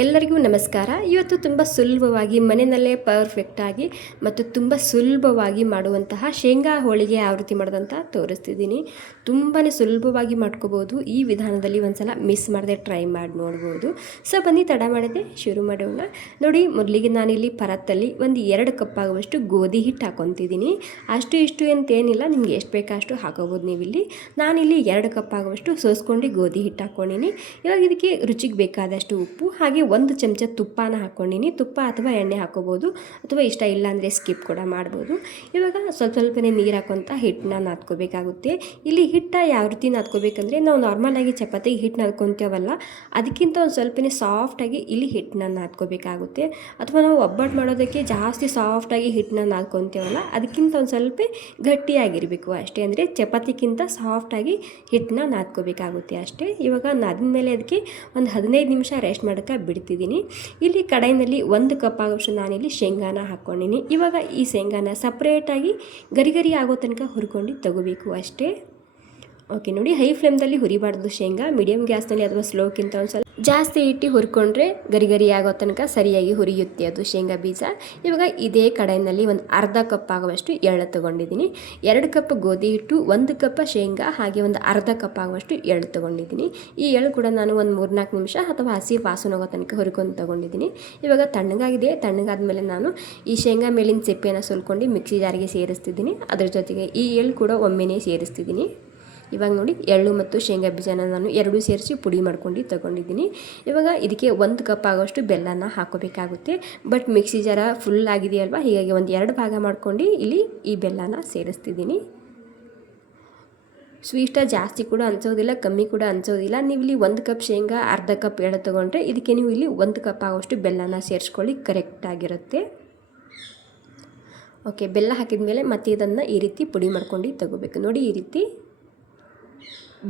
ಎಲ್ಲರಿಗೂ ನಮಸ್ಕಾರ. ಇವತ್ತು ತುಂಬ ಸುಲಭವಾಗಿ ಮನೆಯಲ್ಲೇ ಪರ್ಫೆಕ್ಟಾಗಿ ಮತ್ತು ತುಂಬ ಸುಲಭವಾಗಿ ಮಾಡುವಂತಹ ಶೇಂಗಾ ಹೋಳಿಗೆ ಯಾವ ರೀತಿ ಮಾಡೋದಂತ ತೋರಿಸ್ತಿದ್ದೀನಿ. ತುಂಬಾ ಸುಲಭವಾಗಿ ಮಾಡ್ಕೋಬೋದು. ಈ ವಿಧಾನದಲ್ಲಿ ಒಂದ್ಸಲ ಮಿಸ್ ಮಾಡದೆ ಟ್ರೈ ಮಾಡಿ ನೋಡ್ಬೋದು. ಸೊ ಬನ್ನಿ ತಡ ಮಾಡದೆ ಶುರು ಮಾಡೋಣ. ನೋಡಿ, ಮೊದಲಿಗೆ ನಾನಿಲ್ಲಿ ಪರತ್ತಲ್ಲಿ ಒಂದು 2 ಕಪ್ ಆಗುವಷ್ಟು ಗೋಧಿ ಹಿಟ್ಟು ಹಾಕೊತಿದ್ದೀನಿ. ಅಷ್ಟು ಇಷ್ಟು ಅಂತೇನಿಲ್ಲ, ನಿಮ್ಗೆ ಎಷ್ಟು ಬೇಕೋ ಅಷ್ಟು ಹಾಕೋಬೋದು ನೀವಿಲ್ಲಿ. ನಾನಿಲ್ಲಿ 2 ಕಪ್ ಆಗುವಷ್ಟು ಸೋಸ್ಕೊಂಡು ಗೋಧಿ ಹಿಟ್ಟು ಹಾಕ್ಕೊಂಡಿನಿ. ಇವಾಗ ಇದಕ್ಕೆ ರುಚಿಗೆ ಬೇಕಾದಷ್ಟು ಉಪ್ಪು, ಹಾಗೆ 1 ಚಮಚ ತುಪ್ಪನ ಹಾಕ್ಕೊಂಡಿನಿ. ತುಪ್ಪ ಅಥವಾ ಎಣ್ಣೆ ಹಾಕೋಬೋದು, ಅಥವಾ ಇಷ್ಟ ಇಲ್ಲ ಅಂದರೆ ಸ್ಕಿಪ್ ಕೂಡ ಮಾಡ್ಬೋದು. ಇವಾಗ ಸ್ವಲ್ಪನೇ ನೀರು ಹಾಕೋಂತ ಹಿಟ್ಟನ್ನ ನಾದ್ಕೋಬೇಕಾಗುತ್ತೆ. ಇಲ್ಲಿ ಹಿಟ್ಟು ಯಾವ ರೀತಿ ನಾದ್ಕೋಬೇಕಂದ್ರೆ, ನಾವು ನಾರ್ಮಲಾಗಿ ಚಪಾತಿಗೆ ಹಿಟ್ಟು ನಾದ್ಕೊತೇವಲ್ಲ, ಅದಕ್ಕಿಂತ ಒಂದು ಸ್ವಲ್ಪನೇ ಸಾಫ್ಟಾಗಿ ಇಲ್ಲಿ ಹಿಟ್ಟನ್ನ ನಾದ್ಕೋಬೇಕಾಗುತ್ತೆ. ಅಥವಾ ನಾವು ಒಬ್ಬಟ್ಟು ಮಾಡೋದಕ್ಕೆ ಜಾಸ್ತಿ ಸಾಫ್ಟಾಗಿ ಹಿಟ್ಟನ್ನ ನಾದ್ಕೊತೇವಲ್ಲ, ಅದಕ್ಕಿಂತ ಒಂದು ಸ್ವಲ್ಪ ಗಟ್ಟಿಯಾಗಿರಬೇಕು ಅಷ್ಟೇ. ಅಂದರೆ ಚಪಾತಿಗಿಂತ ಸಾಫ್ಟಾಗಿ ಹಿಟ್ಟನ್ನ ನಾದ್ಕೋಬೇಕಾಗುತ್ತೆ ಅಷ್ಟೇ. ಇವಾಗ ನಾದಿದ ಮೇಲೆ ಅದಕ್ಕೆ ಒಂದು 15 ನಿಮಿಷ ರೆಸ್ಟ್ ಮಾಡೋಕ್ಕೆ ಬಿಡ್ತಿದ್ದೀನಿ. ಇಲ್ಲಿ ಕಡಾಯಿನಲ್ಲಿ 1 ಕಪ್ ಆಗೋಷ್ಟು ನಾನಿಲ್ಲಿ ಶೇಂಗಾನ ಹಾಕ್ಕೊಂಡಿನಿ. ಇವಾಗ ಈ ಶೇಂಗಾನ ಸಪ್ರೇಟಾಗಿ ಗರಿ ಆಗೋ ತನಕ ಹುರ್ಕೊಂಡು ತಗೋಬೇಕು ಅಷ್ಟೇ. ಓಕೆ ನೋಡಿ, ಹೈ ಫ್ಲೇಮ್ದಲ್ಲಿ ಹುರಿಬಾರ್ದು ಶೇಂಗಾ, ಮೀಡಿಯಮ್ ಗ್ಯಾಸ್ನಲ್ಲಿ ಅಥವಾ ಸ್ಲೋಕ್ಕಿಂತ ಒಂದು ಸ್ವಲ್ಪ ಜಾಸ್ತಿ ಇಟ್ಟು ಹುರ್ಕೊಂಡ್ರೆ ಗರಿ ಆಗೋ ತನಕ ಸರಿಯಾಗಿ ಹುರಿಯುತ್ತೆ ಅದು ಶೇಂಗಾ ಬೀಜ. ಇವಾಗ ಇದೇ ಕಡಾಯಿನಲ್ಲಿ ಒಂದು ಅರ್ಧ ಕಪ್ ಆಗುವಷ್ಟು ಎಳ್ಳು ತೊಗೊಂಡಿದ್ದೀನಿ. 2 ಕಪ್ ಗೋಧಿ ಹಿಟ್ಟು, 1 ಕಪ್ ಶೇಂಗಾ, ಹಾಗೆ ಒಂದು ಅರ್ಧ ಕಪ್ ಆಗುವಷ್ಟು ಎಳ್ಳು ತೊಗೊಂಡಿದ್ದೀನಿ. ಈ ಎಳ್ಳು ಕೂಡ ನಾನು ಒಂದು 3-4 ನಿಮಿಷ ಅಥವಾ ಹಸಿ ವಾಸನೆ ಹೋಗೋ ತನಕ ಹುರ್ಕೊಂಡು ತೊಗೊಂಡಿದ್ದೀನಿ. ಇವಾಗ ತಣ್ಣಗಾದ್ಮೇಲೆ ನಾನು ಈ ಶೇಂಗಾ ಮೇಲಿನ ಸಿಪ್ಪೆಯನ್ನು ಸುಲ್ಕೊಂಡು ಮಿಕ್ಸಿ ಜಾರಿಗೆ ಸೇರಿಸ್ತಿದ್ದೀನಿ. ಅದ್ರ ಜೊತೆಗೆ ಈ ಎಳ್ಳು ಕೂಡ ಒಮ್ಮೆನೇ ಸೇರಿಸ್ತಿದ್ದೀನಿ. ಇವಾಗ ನೋಡಿ, ಎಳ್ಳು ಮತ್ತು ಶೇಂಗಾ ಬೀಜನ ನಾನು 2 ಸೇರಿಸಿ ಪುಡಿ ಮಾಡ್ಕೊಂಡು ತೊಗೊಂಡಿದ್ದೀನಿ. ಇವಾಗ ಇದಕ್ಕೆ 1 ಕಪ್ ಆಗೋಷ್ಟು ಬೆಲ್ಲನ ಹಾಕೋಬೇಕಾಗುತ್ತೆ. ಬಟ್ ಮಿಕ್ಸಿ ಜಾರ ಫುಲ್ ಆಗಿದೆಯಲ್ವ, ಹೀಗಾಗಿ ಒಂದು 2 ಭಾಗ ಮಾಡ್ಕೊಂಡು ಇಲ್ಲಿ ಈ ಬೆಲ್ಲನ ಸೇರಿಸ್ತಿದ್ದೀನಿ. ಸ್ವೀಟ ಜಾಸ್ತಿ ಕೂಡ ಅನ್ಸೋದಿಲ್ಲ, ಕಮ್ಮಿ ಕೂಡ ಅನ್ಸೋದಿಲ್ಲ. ನೀವು ಇಲ್ಲಿ 1 ಕಪ್ ಶೇಂಗಾ, ಅರ್ಧ ಕಪ್ ಎಳ್ಳು ತೊಗೊಂಡ್ರೆ ಇದಕ್ಕೆ ನೀವು ಇಲ್ಲಿ 1 ಕಪ್ ಆಗೋಷ್ಟು ಬೆಲ್ಲನ ಸೇರಿಸ್ಕೊಳ್ಳಿ, ಕರೆಕ್ಟಾಗಿರುತ್ತೆ. ಓಕೆ, ಬೆಲ್ಲ ಹಾಕಿದ ಮೇಲೆ ಮತ್ತೆ ಇದನ್ನು ಈ ರೀತಿ ಪುಡಿ ಮಾಡ್ಕೊಂಡು ತಗೋಬೇಕು. ನೋಡಿ, ಈ ರೀತಿ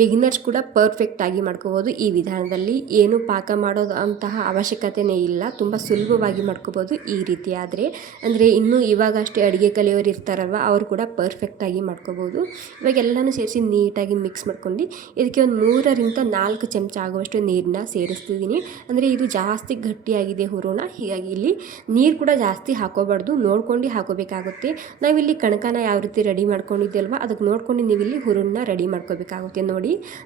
ಬಿಗಿನರ್ಸ್ ಕೂಡ ಪರ್ಫೆಕ್ಟಾಗಿ ಮಾಡ್ಕೋಬೋದು. ಈ ವಿಧಾನದಲ್ಲಿ ಏನು ಪಾಕ ಮಾಡೋದು ಅಂತಹ ಅವಶ್ಯಕತೆಯೇ ಇಲ್ಲ, ತುಂಬ ಸುಲಭವಾಗಿ ಮಾಡ್ಕೋಬೋದು ಈ ರೀತಿ ಆದರೆ. ಅಂದರೆ ಇನ್ನೂ ಇವಾಗಷ್ಟೇ ಅಡುಗೆ ಕಲಿಯೋರು ಇರ್ತಾರಲ್ವ, ಅವರು ಕೂಡ ಪರ್ಫೆಕ್ಟಾಗಿ ಮಾಡ್ಕೋಬೋದು. ಇವಾಗ ಎಲ್ಲನೂ ಸೇರಿಸಿ ನೀಟಾಗಿ ಮಿಕ್ಸ್ ಮಾಡ್ಕೊಂಡು ಇದಕ್ಕೆ ಒಂದು 3-4 ಚಮಚ ಆಗುವಷ್ಟು ನೀರನ್ನ ಸೇರಿಸ್ತಿದ್ದೀನಿ. ಅಂದರೆ ಇದು ಜಾಸ್ತಿ ಗಟ್ಟಿಯಾಗಿದೆ ಹೂರಣ, ಹೀಗಾಗಿ ಇಲ್ಲಿ ನೀರು ಕೂಡ ಜಾಸ್ತಿ ಹಾಕೋಬಾರ್ದು, ನೋಡ್ಕೊಂಡು ಹಾಕೋಬೇಕಾಗುತ್ತೆ. ನಾವಿಲ್ಲಿ ಕಣಕನ ಯಾವ ರೀತಿ ರೆಡಿ ಮಾಡ್ಕೊಂಡಿದ್ದಲ್ವ, ಅದಕ್ಕೆ ನೋಡ್ಕೊಂಡು ನೀವಿಲ್ಲಿ ಹೂರಣ ರೆಡಿ ಮಾಡ್ಕೋಬೇಕಾಗುತ್ತೆ. ನೋಡಿ,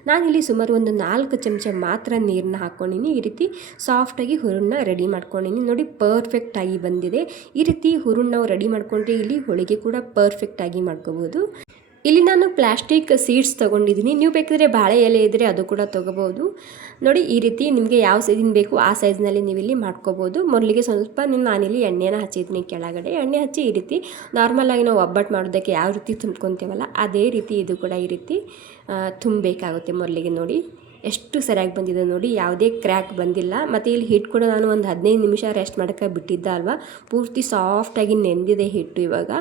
ನಾನಿಲ್ಲಿ ಸುಮಾರು ಒಂದು 4 ಚಮಚ ಮಾತ್ರ ನೀರನ್ನ ಹಾಕ್ಕೊಂಡಿನಿ. ಈ ರೀತಿ ಸಾಫ್ಟಾಗಿ ಹುರುಣ್ಣ ರೆಡಿ ಮಾಡ್ಕೊಂಡಿನಿ. ನೋಡಿ, ಪರ್ಫೆಕ್ಟಾಗಿ ಬಂದಿದೆ. ಈ ರೀತಿ ಹುರುಣ್ಣ ನಾವು ರೆಡಿ ಮಾಡ್ಕೊಂಡ್ರೆ ಇಲ್ಲಿ ಹೋಳಿಗೆ ಕೂಡ ಪರ್ಫೆಕ್ಟಾಗಿ ಮಾಡ್ಕೋಬೋದು. ಇಲ್ಲಿ ನಾನು ಪ್ಲಾಸ್ಟಿಕ್ ಸೀಡ್ಸ್ ತೊಗೊಂಡಿದ್ದೀನಿ, ನೀವು ಬೇಕಿದ್ರೆ ಬಾಳೆ ಎಲೆ ಇದ್ದರೆ ಅದು ಕೂಡ ತೊಗೋಬೋದು. ನೋಡಿ, ಈ ರೀತಿ ನಿಮಗೆ ಯಾವ ಸೈಜಿನ ಬೇಕು ಆ ಸೈಜ್ನಲ್ಲಿ ನೀವು ಇಲ್ಲಿ ಮಾಡ್ಕೋಬೋದು. ಮೊದಲಿಗೆ ಸ್ವಲ್ಪ ನಾನಿಲ್ಲಿ ಎಣ್ಣೆನ ಹಚ್ಚಿದ್ದೀನಿ ಕೆಳಗಡೆ. ಎಣ್ಣೆ ಹಚ್ಚಿ ಈ ರೀತಿ ನಾರ್ಮಲಾಗಿ ನಾವು ಒಬ್ಬಟ್ಟು ಮಾಡೋದಕ್ಕೆ ಯಾವ ರೀತಿ ತುಂಬ್ಕೊತೀವಲ್ಲ, ಅದೇ ರೀತಿ ಇದು ಕೂಡ ಈ ರೀತಿ ತುಂಬಬೇಕಾಗುತ್ತೆ. ಮೊದಲಿಗೆ ನೋಡಿ ಎಷ್ಟು ಸರಿಯಾಗಿ ಬಂದಿದೆ, ನೋಡಿ ಯಾವುದೇ ಕ್ರ್ಯಾಕ್ ಬಂದಿಲ್ಲ. ಮತ್ತು ಇಲ್ಲಿ ಹಿಟ್ಟು ಕೂಡ ನಾನು ಒಂದು 15 ನಿಮಿಷ ರೆಸ್ಟ್ ಮಾಡೋಕ್ಕೆ ಬಿಟ್ಟಿದ್ದ ಅಲ್ವಾ, ಪೂರ್ತಿ ಸಾಫ್ಟಾಗಿ ನೆಂದಿದೆ ಹಿಟ್ಟು. ಇವಾಗ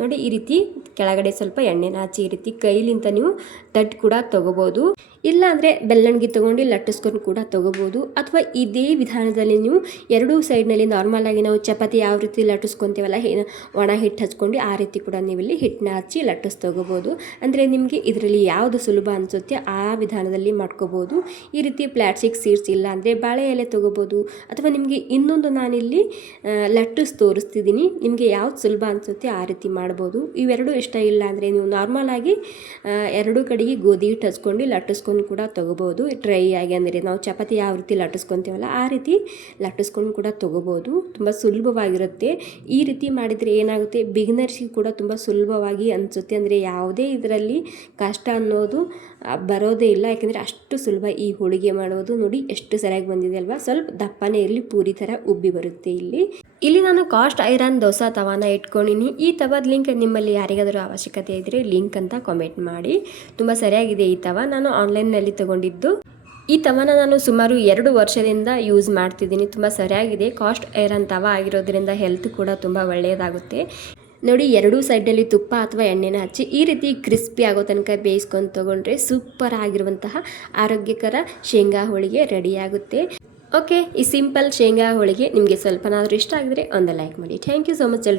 ನೋಡಿ, ಈ ರೀತಿ ಕೆಳಗಡೆ ಸ್ವಲ್ಪ ಎಣ್ಣೆನ ಹಚ್ಚಿ ಈ ರೀತಿ ಕೈಲಿಂತ ನೀವು ತಟ್ಟು ಕೂಡ ತೊಗೋಬೋದು. ಇಲ್ಲ ಅಂದರೆ ಬೆಲ್ಲಣಿಗೆ ತೊಗೊಂಡು ಲಟ್ಟಿಸ್ಕೊಂಡು ಕೂಡ ತೊಗೋಬೋದು. ಅಥವಾ ಇದೇ ವಿಧಾನದಲ್ಲಿ ನೀವು 2 ಸೈಡ್ನಲ್ಲಿ ನಾರ್ಮಲಾಗಿ ನಾವು ಚಪಾತಿ ಯಾವ ರೀತಿ ಲಟ್ಟಿಸ್ಕೊತೀವಲ್ಲ, ಒಣ ಹಿಟ್ಟು ಹಚ್ಕೊಂಡು ಆ ರೀತಿ ಕೂಡ ನೀವು ಇಲ್ಲಿ ಹಿಟ್ಟನ್ನ ಹಚ್ಚಿ ಲಟ್ಟಿಸ್ ತೊಗೋಬೋದು. ಅಂದರೆ ನಿಮಗೆ ಇದರಲ್ಲಿ ಯಾವುದು ಸುಲಭ ಅನಿಸುತ್ತೆ ಆ ವಿಧಾನದಲ್ಲಿ ಮಾಡ್ಕೋಬೋದು. ಈ ರೀತಿ ಪ್ಲಾಸ್ಟಿಕ್ ಸೀಡ್ಸ್ ಇಲ್ಲ ಅಂದರೆ ಬಾಳೆ ಎಲೆ ತೊಗೋಬೋದು. ಅಥವಾ ನಿಮಗೆ ಇನ್ನೊಂದು ನಾನಿಲ್ಲಿ ಲಟ್ಟಿಸ್ ತೋರಿಸ್ತಿದ್ದೀನಿ, ನಿಮಗೆ ಯಾವ್ದು ಸುಲಭ ಅನಿಸುತ್ತೆ ಆ ರೀತಿ ಮಾಡ್ಬೋದು. ಇವೆರಡೂ ಇಷ್ಟ ಇಲ್ಲ ಅಂದರೆ ನೀವು ನಾರ್ಮಲಾಗಿ 2 ಕಡೆಗೆ ಗೋಧಿ ಹಿಟ್ಟು ಹಚ್ಕೊಂಡು ಲಟ್ಟಿಸ್ಕೊಂಡು ಕೂಡ ತೊಗೋಬೋದು. ಡ್ರೈ ಆಗಿ, ಅಂದರೆ ನಾವು ಚಪಾತಿ ಯಾವ ರೀತಿ ಲಟ್ಟಿಸ್ಕೊತೀವಲ್ಲ ಆ ರೀತಿ ಲಟ್ಟಿಸ್ಕೊಂಡು ಕೂಡ ತೊಗೋಬೋದು. ತುಂಬ ಸುಲಭವಾಗಿರುತ್ತೆ. ಈ ರೀತಿ ಮಾಡಿದರೆ ಏನಾಗುತ್ತೆ, ಬಿಗಿನರ್ಸ್ಗೆ ಕೂಡ ತುಂಬ ಸುಲಭವಾಗಿ ಅನಿಸುತ್ತೆ. ಅಂದರೆ ಯಾವುದೇ ಇದರಲ್ಲಿ ಕಷ್ಟ ಅನ್ನೋದು ಬರೋದೇ ಇಲ್ಲ, ಯಾಕೆಂದರೆ ಅಷ್ಟು ಸುಲಭ ಈ ಹೋಳಿಗೆ ಮಾಡೋದು. ನೋಡಿ ಎಷ್ಟು ಸರಿಯಾಗಿ ಬಂದಿದೆ ಅಲ್ವಾ, ಸ್ವಲ್ಪ ದಪ್ಪನೇ ಇರಲಿ, ಪೂರಿ ಥರ ಉಬ್ಬಿ ಬರುತ್ತೆ. ಇಲ್ಲಿ ನಾನು ಕಾಸ್ಟ್ ಐರನ್ ದೋಸೆ ತವಾನ ಇಟ್ಕೊಂಡಿನಿ. ಈ ತವಾದ ಲಿಂಕ್ ನಿಮ್ಮಲ್ಲಿ ಯಾರಿಗಾದರೂ ಅವಶ್ಯಕತೆ ಇದ್ದರೆ ಲಿಂಕ್ ಅಂತ ಕಾಮೆಂಟ್ ಮಾಡಿ. ತುಂಬ ಸರಿಯಾಗಿದೆ ಈ ತವ, ನಾನು ಆನ್ಲೈನ್ನಲ್ಲಿ ತೊಗೊಂಡಿದ್ದು. ಈ ತವನ ನಾನು ಸುಮಾರು 2 ವರ್ಷದಿಂದ ಯೂಸ್ ಮಾಡ್ತಿದ್ದೀನಿ. ತುಂಬ ಸರಿಯಾಗಿದೆ. ಕಾಸ್ಟ್ ಐರನ್ ತವ ಆಗಿರೋದ್ರಿಂದ ಹೆಲ್ತ್ ಕೂಡ ತುಂಬ ಒಳ್ಳೆಯದಾಗುತ್ತೆ. ನೋಡಿ, 2 ಸೈಡಲ್ಲಿ ತುಪ್ಪ ಅಥವಾ ಎಣ್ಣೆನ ಹಚ್ಚಿ ಈ ರೀತಿ ಕ್ರಿಸ್ಪಿ ಆಗೋ ತನಕ ಬೇಯಿಸ್ಕೊಂಡು ತೊಗೊಂಡ್ರೆ ಸೂಪರ್ ಆಗಿರುವಂತಹ ಆರೋಗ್ಯಕರ ಶೇಂಗಾ ಹೋಳಿಗೆ ರೆಡಿಯಾಗುತ್ತೆ. ಓಕೆ, ಈ ಸಿಂಪಲ್ ಶೇಂಗಾ ಹೋಳಿಗೆ ನಿಮಗೆ ಸ್ವಲ್ಪನಾದರೂ ಇಷ್ಟ ಆಗಿದ್ರೆ ಒಂದು ಲೈಕ್ ಮಾಡಿ. ಥ್ಯಾಂಕ್ ಯು ಸೊ ಮಚ್ ಎಲ್ರು.